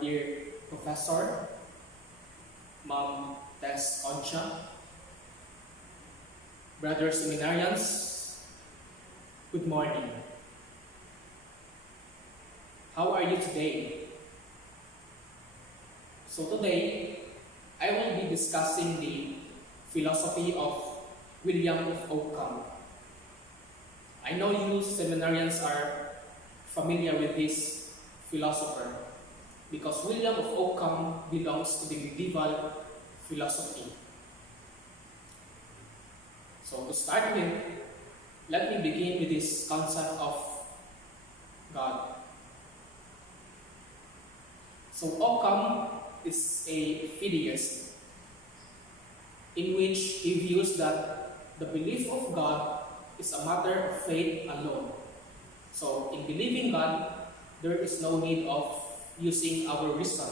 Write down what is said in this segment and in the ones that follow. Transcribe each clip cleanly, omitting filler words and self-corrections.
dear Professor, Ma'am Tess Oncha, Brother Seminarians, good morning. How are you today? So today, I will be discussing the philosophy of William of Ockham. I know you seminarians are familiar with this philosopher because William of Ockham belongs to the medieval philosophy. So to start with, let me begin with this concept of God. So Ockham is a fideist in which he views that the belief of God is a matter of faith alone. So in believing God, there is no need of using our reason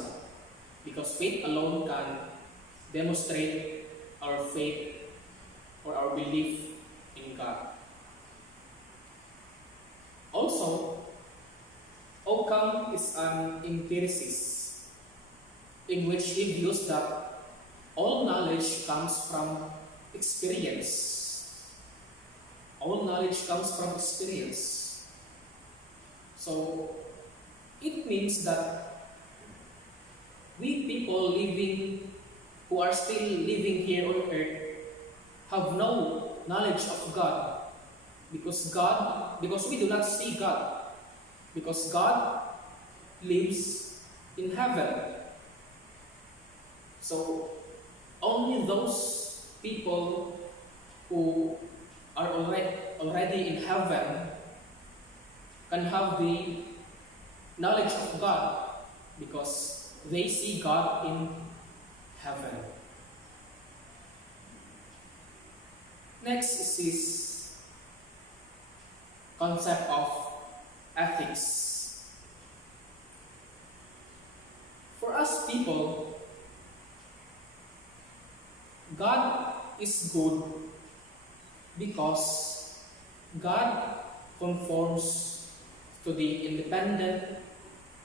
because faith alone can demonstrate our faith or our belief in God. Also, Ockham is an empiricist in which he views that all knowledge comes from experience. All knowledge comes from experience. So, it means that we people living, who are still living here on earth, have no knowledge of God because we do not see God, because God lives in heaven. So only those people who are already in heaven can have the knowledge of God because they see God in heaven. Next is this concept of ethics. For us people, God is good because God conforms to the independent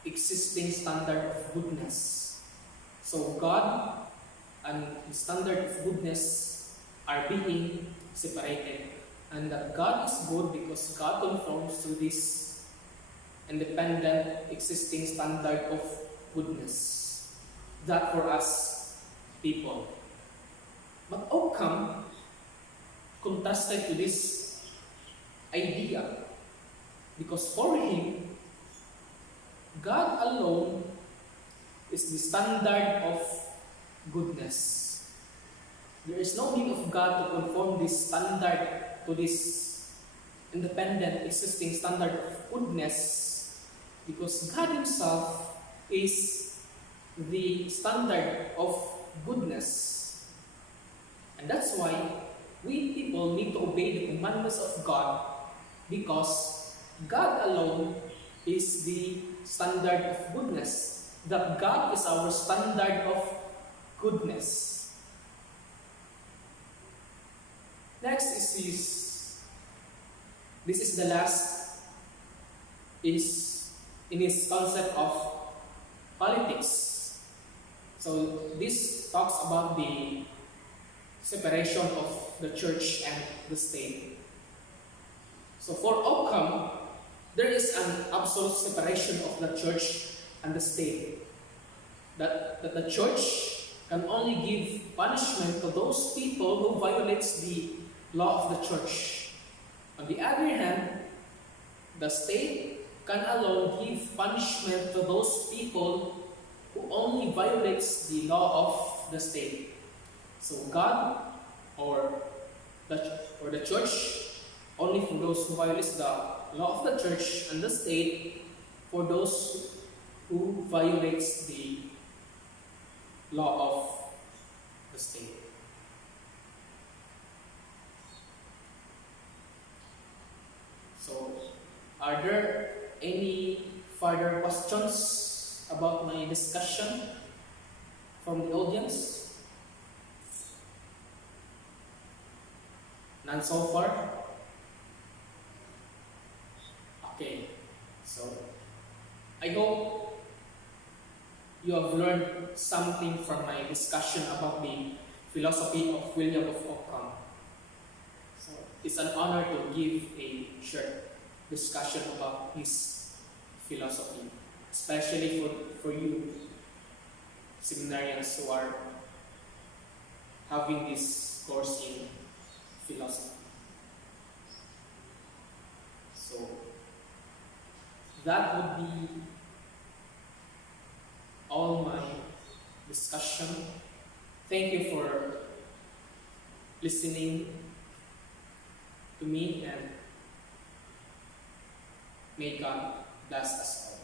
existing standard of goodness. So God and the standard of goodness are being separated, and that God is good because God conforms to this independent existing standard of goodness. That for us people. But Ockham contested to this idea because for him, God alone is the standard of goodness. There is no need of God to conform this standard to this independent existing standard of goodness because God himself is the standard of goodness. And that's why we people need to obey the commandments of God because God alone is the standard of goodness. That God is our standard of goodness. Next is this is the last is in his concept of politics. So this talks about the separation of the church and the state. So for Ockham, there is an absolute separation of the church and the state. That the church can only give punishment to those people who violates the law of the church. On the other hand, the state can alone give punishment to those people who only violates the law of the state. So God or the church only for those who violates the law of the church, and the state for those who violates the law of the state. So, are there any further questions about my discussion from the audience? None so far? Okay, so I hope you have learned something from my discussion about the philosophy of William of Ockham. So it's an honor to give a short discussion about his philosophy, especially for you seminarians who are having this course in philosophy. So that would be all my discussion. Thank you for listening to me, and may God bless us all.